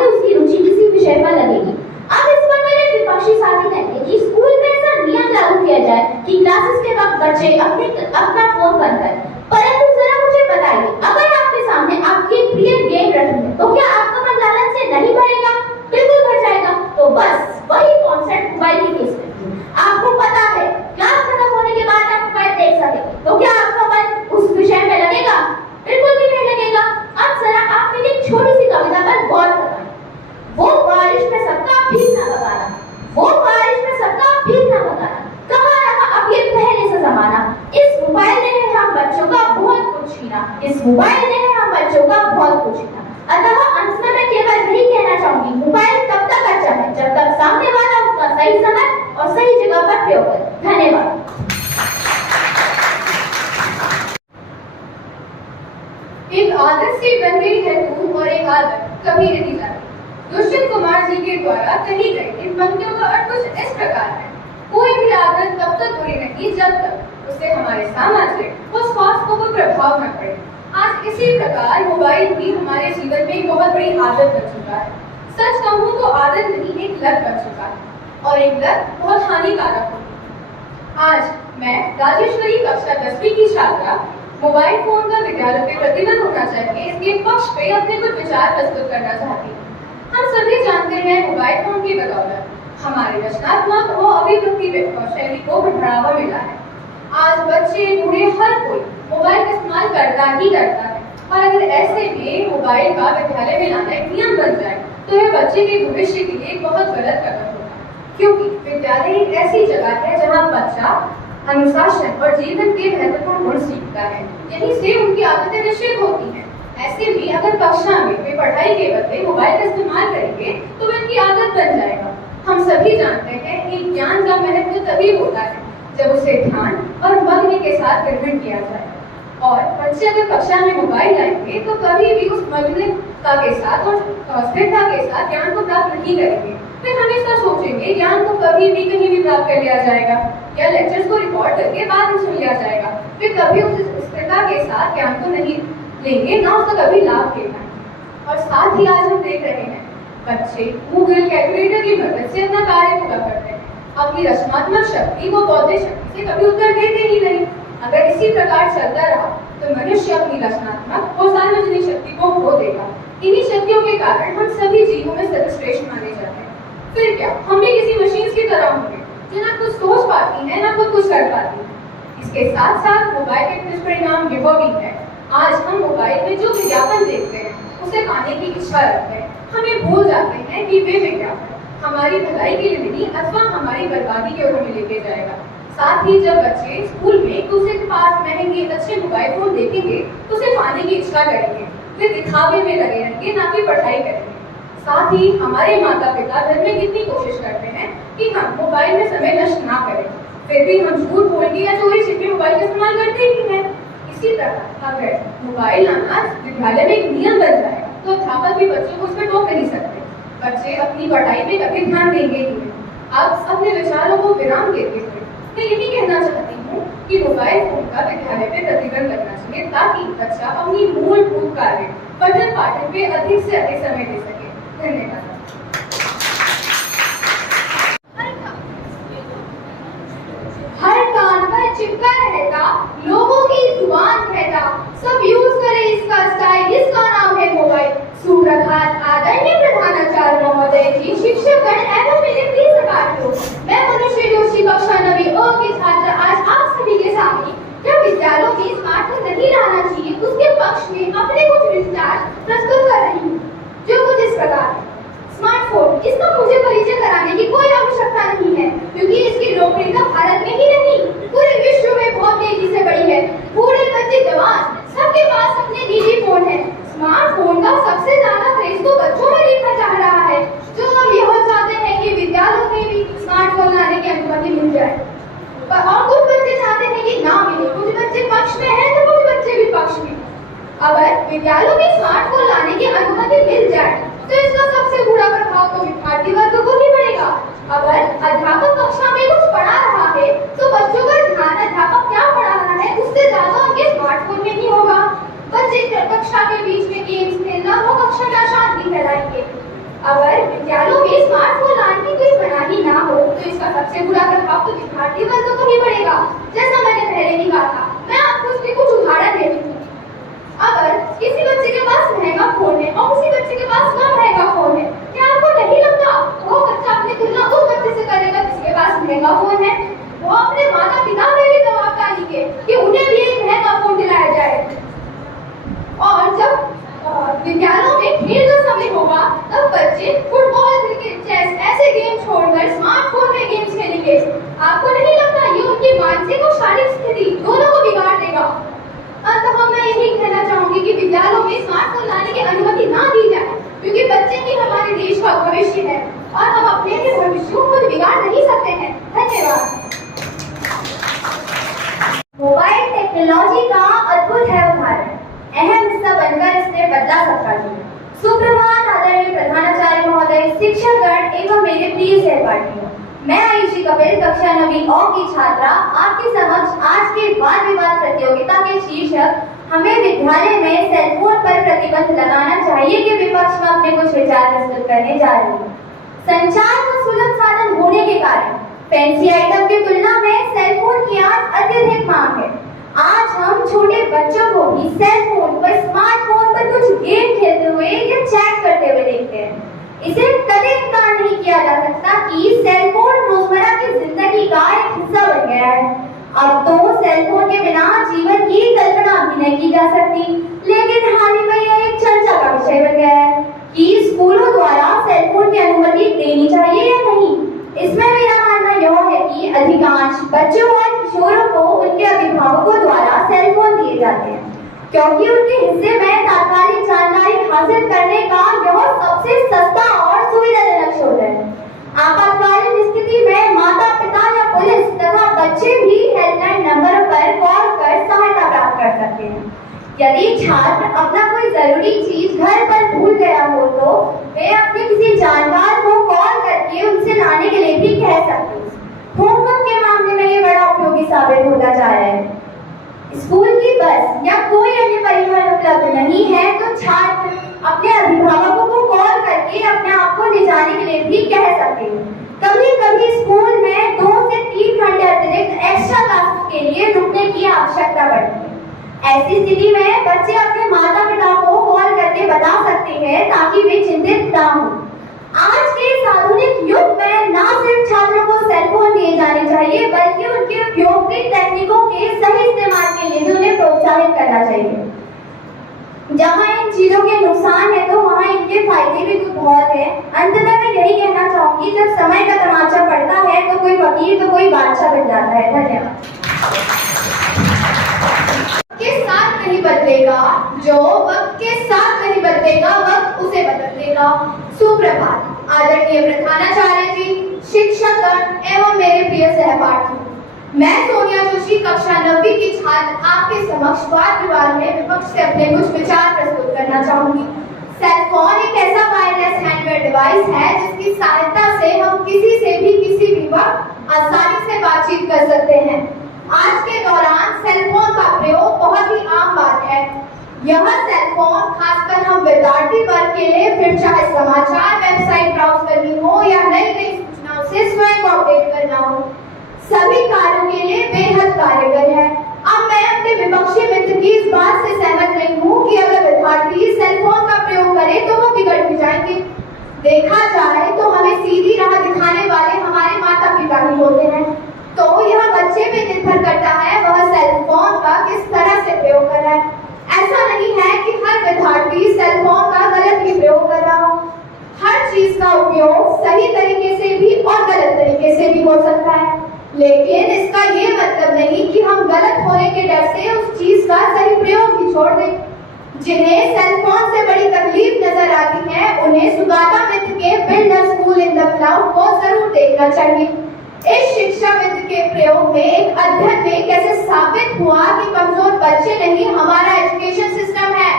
उसकी रुचि किसी विषय पर लगेगी। अब इस पर मेरे विपक्षी साथी कहते हैं कि स्कूल में ऐसा नियम लागू किया जाए कि क्लासेस के वक्त बच्चे अपना फोन बंद करें। परंतु जरा मुझे बताइए, अगर आपके सामने आपकी प्रिय गेम रखी है तो क्या आपका मन लालच से नहीं भरेगा? बिल्कुल भर जाएगा। तो बस वही कॉन्सेप्ट मोबाइल के केस में। आपको पता है क्लास खत्म होने के बाद आप मोबाइल देख सके, तो क्या आपका मन उस विषय में लगेगा? बिल्कुल भी नहीं लगेगा। अब जरा आप मेरी छोटी सी कविता पर गौर करें। वो बारिश में सबका भीगना बगाना, वो बारिश में सबका भीगना बगाना, कहाँ रहा अब ये पहले से जमाना। इस मोबाइल ने हम बच्चों का बहुत कुछ छीना, इस मोबाइल ने हम बच्चों का बहुत कुछ छीना। अतः अंत में मैं केवल यही कहना चाहूंगी, मोबाइल तब तक अच्छा है जब तक सामने वाला उसका सही समय और सही जगह पर प्रयोग करे। धन्यवाद। एक आदत से बन गई है तू और एक आदत कभी नहीं जाती। दुष्यंत कुमार जी के द्वारा कही गई इन पंक्तियों का अर्थ कुछ इस प्रकार है। कोई भी आदत तब तक बुरी नहीं जब तक उससे हमारे सामाजिक और स्वास्थ्य को कोई प्रभाव न पड़े। आज इसी प्रकार मोबाइल भी हमारे जीवन में एक बहुत बड़ी आदत बन चुका है। सच कहूँ तो आदत नहीं, एक लत बन चुका है और एक लत बहुत हानिकारक होती है। आज मैं राजेश्वरी कक्षा 10वीं की छात्रा मोबाइल फोन का विद्यालय पे प्रतिबंध होना चाहिए इसके पक्ष पे अपने कुछ विचार प्रस्तुत करना चाहती हूँ। हम सभी जानते हैं मोबाइल फोन की बदौलत हमारे रचनात्मक और अभिव्यक्ति शैली को बढ़ावा मिला है। आज बच्चे बूढ़े हर कोई मोबाइल का इस्तेमाल करता ही करता है और अगर ऐसे में मोबाइल का विद्यालय में लाना एक नियम बन जाए तो यह बच्चे के भविष्य के लिए बहुत गलत कदम होगा, क्योंकि विद्यालय एक ऐसी जगह है जहाँ बच्चा अनुशासन और जीवन के महत्वपूर्ण गुण सीखता है। यहीं से उनकी आदतें निश्चित होती हैं। ऐसे में अगर कक्षा में वे पढ़ाई के बदले मोबाइल का इस्तेमाल करेंगे तो उनकी आदत बन जाएगा। हम सभी जानते हैं कि ज्ञान का महत्व तभी होता है जब उसे ध्यान और मग्न के साथ ग्रहण किया जाए। और बच्चे अगर कक्षा में मोबाइल लाएंगे तो कभी भी उस मग्नता के साथ और स्थिरता के साथ ज्ञान को प्राप्त नहीं करेंगे। फिर हमेशा सोचेंगे ज्ञान को कभी भी कहीं भी प्राप्त कर लिया जाएगा या लेक्चर्स को रिकॉर्ड करके बाद में सुन लिया जाएगा। फिर कभी उस स्थिरता के साथ ज्ञान को नहीं लेंगे, ना उसका कभी लाभ लेना। और साथ ही आज हम देख रहे हैं बच्चे गूगल कैलकुलेटर की मदद से अपना कार्य पूरा करते हैं। अपनी रचनात्मक शक्ति व बौद्धिक शक्ति से कभी उत्तर देते ही नहीं। अगर इसी प्रकार चलता रहा तो मनुष्य अपनी रचनात्मक और सार्वजनिक शक्ति को खो देगा। इन्हीं शक्तियों के कारण हम सभी जीवों में सर्वश्रेष्ठ माने जाते हैं। फिर क्या हम भी किसी मशीन की तरह होंगे जो ना कुछ सोच पाती है ना खुद कुछ कर पाती है। इसके साथ साथ मोबाइल के दुष्परिणाम यह भी है, आज हम मोबाइल में जो विज्ञापन देखते हैं उसे पाने की इच्छा रखते हैं। हमें भूल जाते हैं कि वे विज्ञापन हमारी भलाई के लिए नहीं अथवा हमारी बर्बादी की ओर हमें लेके जाएगा। साथ ही जब बच्चे स्कूल में दूसरे के पास महंगे अच्छे मोबाइल फोन देखेंगे तो उसे पाने की इच्छा करेंगे। वे दिखावे में लगे रहेंगे, ना कि पढ़ाई करेंगे। साथ ही हमारे माता पिता घर में कितनी कोशिश करते हैं कि हम मोबाइल में समय नष्ट ना करें, फिर भी हम झूठ बोल के या चोरी छिपे मोबाइल का इस्तेमाल करते ही हैं। इसी तरह अगर मोबाइल लाना विद्यालय में एक नियम बन जाए तो अध्यापक भी बच्चों को उस पर टोक नहीं सकते। बच्चे अपनी पढ़ाई पे कभी ध्यान देंगे ही नहीं। अब अपने विचारों को विराम देते हुए मैं यही कहना चाहती हूँ कि मोबाइल फोन का विद्यालय पे प्रतिबंध लगना चाहिए ताकि बच्चा अपनी मूलभूत कार्य पठन पाठन पे अधिक से अधिक समय दे सके। धन्यवाद। हर कान पर चिपका रहता, लोगों की जुबान कहता, सब यूज करे इसका स्टाइल, इसका नाम है मोबाइल। सुप्रभात आदरणीय प्रधानाचार्य महोदय जी, शिक्षकगण एवं मेरे प्रिय सहपाठियों, मैं मनुष्य जोशी कक्षा 9वीं अ की छात्रा आज आप सभी के सामने जब विद्यालयों में स्मार्टफोन नहीं लाना चाहिए उसके पक्ष में अपने कुछ विचार प्रस्तुत कर रही हूँ, जो कुछ इस प्रकार है। स्मार्टफोन, इसका मुझे परिचय कराने की कोई आवश्यकता नहीं है, क्योंकि इसकी लोकप्रियता भारत में ही नहीं पूरे विश्व में बहुत तेजी से बढ़ी है। बूढ़े बच्चे जवान सबके पास अपने निजी फोन है। स्मार्टफोन का सबसे ज्यादा क्रेज तो बच्चों में देखा जा रहा है, जो अब यह चाहते हैं कि विद्यालयों में भी स्मार्टफोन लाने की अनुमति मिल जाए। और कुछ बच्चे चाहते हैं कि ना मिले, कुछ बच्चे पक्ष में हैं तो कुछ बच्चे विपक्ष में। अगर विद्यालयों में स्मार्टफोन लाने की अनुमति मिल जाए तो इसका सबसे बुरा प्रभाव तो विद्यार्थी वर्ग को ही पड़ेगा। अगर अध्यापक कक्षा में कुछ पढ़ा रहा है तो बच्चों का ध्यान अध्यापक क्या पढ़ा रहा है उससे ज्यादा उनके स्मार्टफोन में ही होगा। बच्चे कक्षा के बीच में गेम्स खेलना वो कक्षा का शांति फैलाएंगे। अगर विद्यालयों में स्मार्टफोन लाने की कोई मनाही ना हो तो इसका सबसे बुरा प्रभाव तो विद्यार्थी वर्ग को ही पड़ेगा। जैसा मैंने पहले भी कहा था, मैं आपको उसके कुछ उदाहरण देती हूँ। अगर किसी बच्चे के पास महंगा फोन है और किसी बच्चे के पास कम महंगा फोन है, क्या आपको नहीं लगता वो बच्चा अपनी तुलना उस बच्चे से करेगा जिसके पास महंगा फोन है? वो अपने माता पिता में भी दबाव डालेंगे कि उन्हें भी एक महंगा फोन दिलाया जाए। और जब विद्यालयों में खेल का समय होगा तब बच्चे फुटबॉल, क्रिकेट, चेस ऐसे गेम छोड़कर स्मार्टफोन में गेम्स खेलेंगे। आपको नहीं लगता ये उनकी मानसिक और शारीरिक स्थिति दोनों को बिगाड़ देगा? अंततः मैं यही कहना चाहूंगी कि विद्यालयों में स्मार्टफोन लाने की अनुमति ना दी जाए, क्योंकि बच्चे ही हमारे देश का भविष्य है और हम अपने ही भविष्य को खुद बिगाड़ नहीं सकते हैं। धन्यवाद। मोबाइल टेक्नोलॉजी का अद्भुत है उदाहरण, अहम हिस्सा बनकर इसने बदला सबका जीवन। सुप्रभात आदरणीय प्रधानाचार्य महोदय, शिक्षकगण एवं मेरे प्रिय सहपाठियों, मैं आयुषी कपिल, कक्षा 9वीं अ की छात्रा, आपके समक्ष आज के वाद विवाद प्रतियोगिता के शीर्षक हमें विद्यालय में सेलफोन पर प्रतिबंध लगाना चाहिए के विपक्ष में अपने कुछ विचार प्रस्तुत करने जा रही हूँ। संचार का सुलभ साधन होने के कारण फैंसी आइटम की तुलना में सेलफोन की आज अत्यधिक मांग है। आज हम छोटे बच्चों को भी सेलफोन पर, स्मार्टफोन पर कुछ गेम खेलते हुए या चैट करते हुए देखते हैं। इसे कभी इनकार नहीं किया जा सकता कि सेलफोन रोजमर्रा की जिंदगी का एक हिस्सा बन गया है। अब तो सेलफोन के बिना जीवन की कल्पना भी नहीं की जा सकती, लेकिन हाल ही में यह एक चर्चा का विषय बन गया है कि स्कूलों द्वारा सेलफोन की अनुमति देनी चाहिए या नहीं। इसमें मेरा मानना यह है कि अधिकांश बच्चों और किशोरों को उनके अभिभावकों द्वारा सेलफोन दिए जाते हैं, क्योंकि उनके हिस्से में तात्कालिक जानकारी हासिल करने का यह सबसे सस्ता और सुविधाजनक स्रोत है। आपातकालीन स्थिति में माता पिता या पुलिस तथा बच्चे भी हेल्पलाइन नंबरों पर कॉल कर सहायता प्राप्त कर सकते हैं। यदि छात्र अपना कोई जरूरी चीज घर पर भूल गया हो तो वे अपने किसी जानकार को कॉल करके उनसे लाने के लिए भी कह सकते हैं। होमवर्क के मामले में ये बड़ा उपयोगी साबित होता जा रहा है। स्कूल की बस या कोई अन्य परिवहन उपलब्ध नहीं है तो छात्र अपने अभिभावकों को कॉल करके अपने आप को ले जाने के लिए भी कह सकते हैं। कभी कभी स्कूल में 2 से 3 घंटे अतिरिक्त एक्स्ट्रा क्लासेस के लिए रुकने की आवश्यकता पड़ती है। ऐसी स्थिति में बच्चे अपने माता पिता को कॉल करके बता सकते हैं ताकि वे चिंतित ना हो। आज के इस आधुनिक युग में न सिर्फ छात्रों को सेलफोन दिए जाने चाहिए बल्कि उनके उपयोगी तकनीकों के सही इस्तेमाल के लिए भी उन्हें प्रोत्साहित करना चाहिए। जहाँ इन चीजों के नुकसान है तो वहाँ इनके फायदे भी कुछ बहुत है। अंततः मैं यही कहना चाहूंगी, जब समय का तमाचा पड़ता है तो कोई फकीर तो कोई बादशाह बन जाता है। धन्यवाद। के साथ नहीं बदलेगा, जो वक्त के साथ नहीं बदलेगा वक्त उसे बदल देगा। सुप्रभात आदरणीय प्रधानाचार्य जी, शिक्षकगण एवं मेरे प्रिय सहपाठियों। मैं सोनिया जोशी, कक्षा 9वीं की छात्र, आपके समक्ष वाद विवाद में विपक्ष से अपने कुछ विचार प्रस्तुत करना चाहूंगी। सेलफोन एक ऐसा वायरलेस हैंडवेयर डिवाइस है जिसकी सहायता से हम किसी से भी किसी भी वक्त आसानी से बातचीत कर सकते हैं। आज के दौरान सेलफोन का प्रयोग बहुत ही आम बात है। यह सेलफोन खासकर हम विद्यार्थी वर्ग के लिए, फिर चाहे समाचार वेबसाइट ब्राउज करनी हो या नई नई सूचनाओं से स्वयं को अपडेट करना हो, सभी कार्यों के लिए बेहद कारगर है। अब मैं अपने विपक्षी मित्र की इस बात से सहमत नहीं हूँ कि अगर विद्यार्थी सेलफोन का प्रयोग करे तो वो बिगड़ भी जाएंगे। देखा जाए तो हमें सीधी राह दिखाने वाले हमारे माता पिता ही होते हैं, तो यह बच्चे पे निर्भर करता है वह सेलफोन का किस तरह से प्रयोग कर रहा है। ऐसा नहीं है कि हर विद्यार्थी सेलफोन का गलत ही प्रयोग कर रहा हो। हर चीज का उपयोग सही तरीके से भी और गलत तरीके से भी हो सकता है, लेकिन इसका ये मतलब नहीं कि हम गलत होने के डर से उस चीज का सही प्रयोग ही छोड़ दें। जिन्हें सेलफोन से बड़ी तकलीफ नजर आती है उन्हें सुगाता मित्र के build a school in the cloud को जरूर देखना चाहिए। इस शिक्षाविद के प्रयोग में एक अध्ययन में कैसे साबित हुआ कि कमजोर बच्चे नहीं हमारा एजुकेशन सिस्टम है,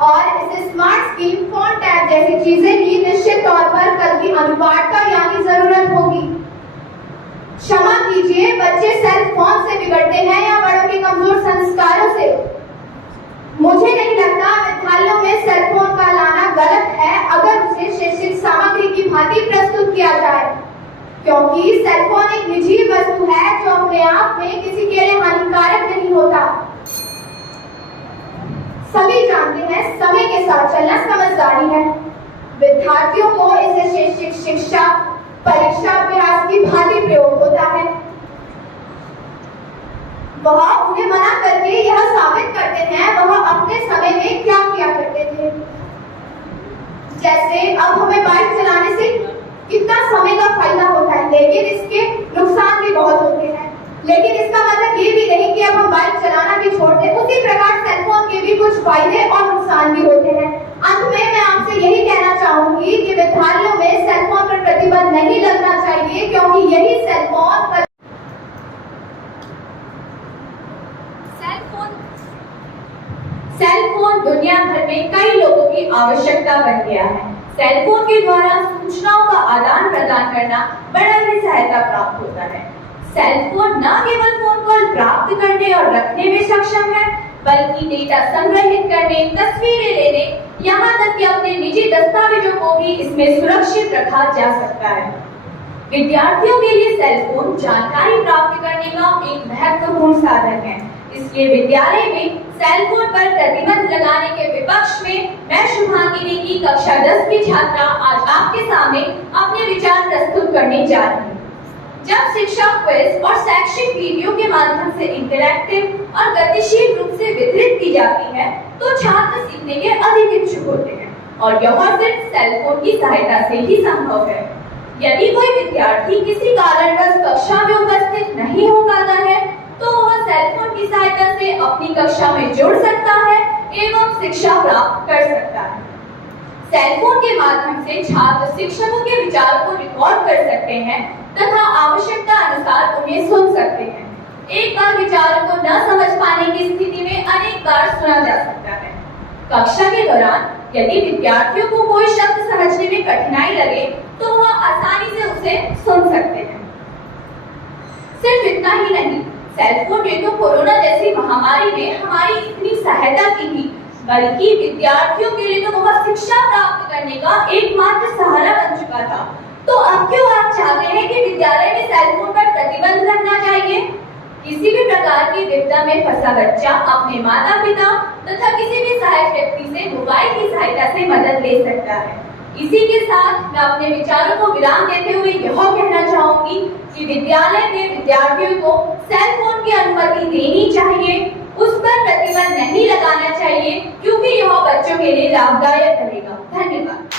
और इस स्मार्ट स्कीम, फोन टैब जैसी चीजें ही निश्चित तौर पर कल की अनुपात यानी जरूरत होगी। क्षमा कीजिए, बच्चे सेल फोन से बिगड़ते हैं या बड़ों के कमजोर संस्कारों से। मुझे नहीं लगता विद्यालयों में सेल फोन का लाना गलत है अगर उसे शैक्षिक सामग्री की भांति प्रस्तुत किया जाए, क्योंकि सेलफोन एक निजी वस्तु है जो अपने आप में किसी के लिए हानिकारक नहीं होता। सभी जानते हैं समय के साथ चलना समझदारी है। विद्यार्थियों को इसे शैक्षिक शिक्षा, परीक्षा अभ्यास की भांति प्रयोग होता है। वह उन्हें मना करके यह साबित करते हैं वह अपने समय में क्या किया करते थे। जैसे अब हमें बाइक चलाने से कितना समय का फायदा होता है, लेकिन इसके नुकसान भी बहुत होते हैं। लेकिन इसका मतलब ये भी नहीं कि अब हम बाइक चलाना भी छोड़ दें। उसी प्रकार सेलफोन के भी कुछ फायदे और नुकसान भी होते हैं। अंत में मैं आपसे यही कहना चाहूंगी कि विद्यालयों में सेलफोन पर प्रतिबंध नहीं लगना चाहिए, क्योंकि यही सेलफोन दुनिया भर में कई लोगों की आवश्यकता बन गया है। सेल फोन के द्वारा सूचनाओं का आदान प्रदान करना बड़ा ही सहायता प्राप्त होता है। सेल फोन न केवल फोन कॉल प्राप्त करने और रखने में सक्षम है, बल्कि डेटा संग्रहित करने, तस्वीरें लेने, यहाँ तक कि अपने निजी दस्तावेजों को भी इसमें सुरक्षित रखा जा सकता है। विद्यार्थियों के लिए सेल फोन जानकारी प्राप्त करने का एक महत्वपूर्ण साधन है। इसलिए विद्यालय में सेल फोन पर प्रतिबंध लगाने के विपक्ष में मैं शुभांगिनी की कक्षा 10 की छात्रा आज आपके सामने अपने विचार प्रस्तुत करने जा रही हूँ। जब शिक्षा क्विज और शैक्षिक वीडियो के माध्यम से इंटरैक्टिव और गतिशील रूप से वितरित की जाती है, तो छात्र सीखने के अधिक इच्छुक होते हैं और यह सिर्फ सेल फोन की सहायता से ही संभव है। यदि कोई विद्यार्थी किसी कारणवश कक्षा में उपस्थित नहीं हो पाता है, तो वह सेल फोन की सहायता से अपनी कक्षा में जुड़ सकता है एवं शिक्षा प्राप्त कर सकता है। सेल फोन के माध्यम से छात्र शिक्षकों के विचारों को रिकॉर्ड कर सकते हैं तथा आवश्यकता अनुसार उन्हें सुन सकते हैं। एक बार विचारों को न समझ पाने की स्थिति में अनेक बार सुना जा सकता है। कक्षा के दौरान यदि विद्यार्थियों को कोई शब्द समझने में कठिनाई लगे, तो वह आसानी से उसे सुन सकते हैं। सिर्फ इतना ही नहीं, सेल फोन ने तो कोरोना जैसी महामारी में हमारी इतनी सहायता की थी, बल्कि विद्यार्थियों के लिए तो वह शिक्षा प्राप्त करने का एकमात्र सहारा बन चुका था। तो अब क्यों आप चाहते हैं कि विद्यालय में सेल फोन पर प्रतिबंध लगना चाहिए? किसी भी प्रकार की विपदा में फंसा बच्चा अपने माता पिता तथा किसी भी सहायक व्यक्ति से मोबाइल की सहायता से मदद ले सकता है। इसी के साथ मैं अपने विचारों को विराम देते हुए यह कहना चाहूंगी कि विद्यालय में विद्यार्थियों को सेल फोन की अनुमति देनी चाहिए, उस पर प्रतिबंध नहीं लगाना चाहिए, क्योंकि यह बच्चों के लिए लाभदायक रहेगा। धन्यवाद।